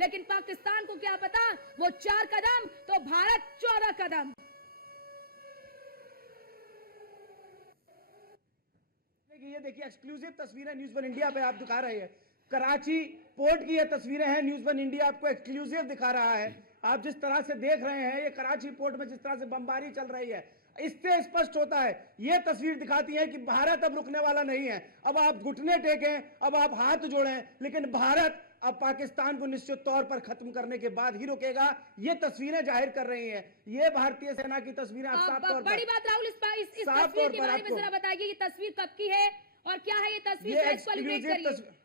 लेकिन पाकिस्तान को क्या पता, वो 4 कदम तो भारत 14 कदम। ये देखिए एक्सक्लूसिव तस्वीरें न्यूज़ वन इंडिया पे आप दिखा रहे हैं, कराची पोर्ट की ये तस्वीरें हैं। न्यूज़ वन इंडिया आपको एक्सक्लूसिव दिखा रहा है। आप जिस तरह से देख रहे हैं, ये कराची पोर्ट में जिस तरह से बमबारी चल रही है, इससे स्पष्ट होता है, ये तस्वीर दिखाती है कि भारत अब रुकने वाला नहीं है। अब आप घुटने टेकें, अब आप हाथ जोड़ें, लेकिन भारत अब पाकिस्तान को निश्चित तौर पर खत्म करने के बाद ही रुकेगा। ये तस्वीरें जाहिर कर रही हैं, ये भारतीय सेना की तस्वीरें। आप साफ तौर पर, बड़ी बात राहुल, इस तस्वीर के बारे में जरा बताइए, ये तस्वीर कब की है और क्या है ये तस्वीर?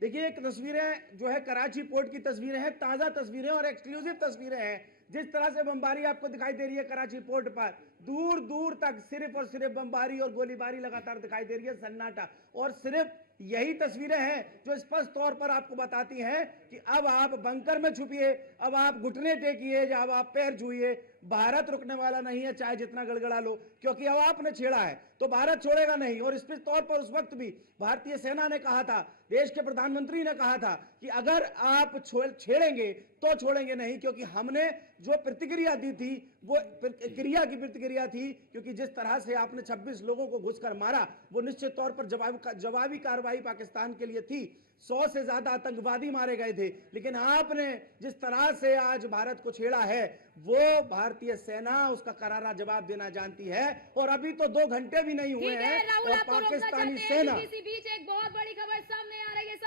देखिए, एक तस्वीरें जो है कराची पोर्ट की तस्वीरें हैं, ताजा तस्वीरें और एक्सक्लूसिव तस्वीरें हैं। जिस तरह से बमबारी आपको दिखाई दे रही है कराची पोर्ट पर, दूर दूर तक सिर्फ और सिर्फ बमबारी और गोलीबारी लगातार दिखाई दे रही है, सन्नाटा। और सिर्फ यही तस्वीरें हैं जो स्पष्ट तौर पर आपको बताती हैं कि अब आप बंकर में छुपिए, अब आप घुटने टेकिए, जब आप पैर छुइए, भारत रुकने वाला नहीं है, चाहे जितना गड़गड़ा लो, क्योंकि अब आपने छेड़ा है तो भारत छोड़ेगा नहीं। और इस तौर पर उस वक्त भी भारतीय सेना ने कहा था, देश के प्रधानमंत्री ने कहा था कि अगर आप छेड़ेंगे तो छोड़ेंगे नहीं, क्योंकि हमने जो प्रतिक्रिया दी थी वो क्रिया की प्रतिक्रिया थी, क्योंकि जिस तरह से आपने 26 लोगों को घुसकर मारा, वो निश्चित तौर पर जवाबी कार्रवाई पाकिस्तान के लिए थी। 100 से ज्यादा आतंकवादी मारे गए थे, लेकिन आपने जिस तरह से आज भारत को छेड़ा है, वो भारतीय सेना उसका करारा जवाब देना जानती है। और अभी तो 2 घंटे भी नहीं हुए हैं और पाकिस्तानी सेना। इसी बीच एक बहुत बड़ी खबर सामने आ रही है।